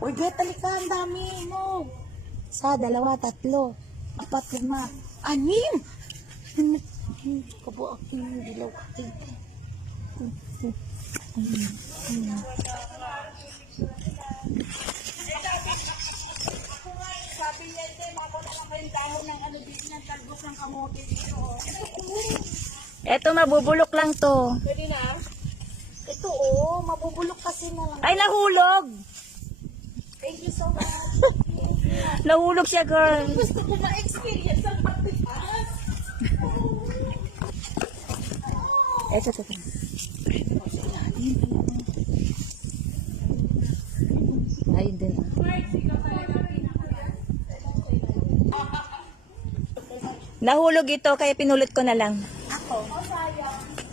Uy, get, talika, ang dami mo. Isa, dalawa, tatlo, apat, lima, anim. Kabo aking dilaw aking. Sabi niya ito, makakot na kayong dahon ng ano dito, ng talbos ng kamote dito. Eto, mabubulok lang to. Pwede na? Ito mabubulok kasi na lang. Ay, nahulog! Thank you so much. Nahulog siya, girl. Gusto ko ma-experience ang pagtipas. Eto. Ayun din. Nahulog ito, kaya pinulot ko na lang. Ako? Sayang.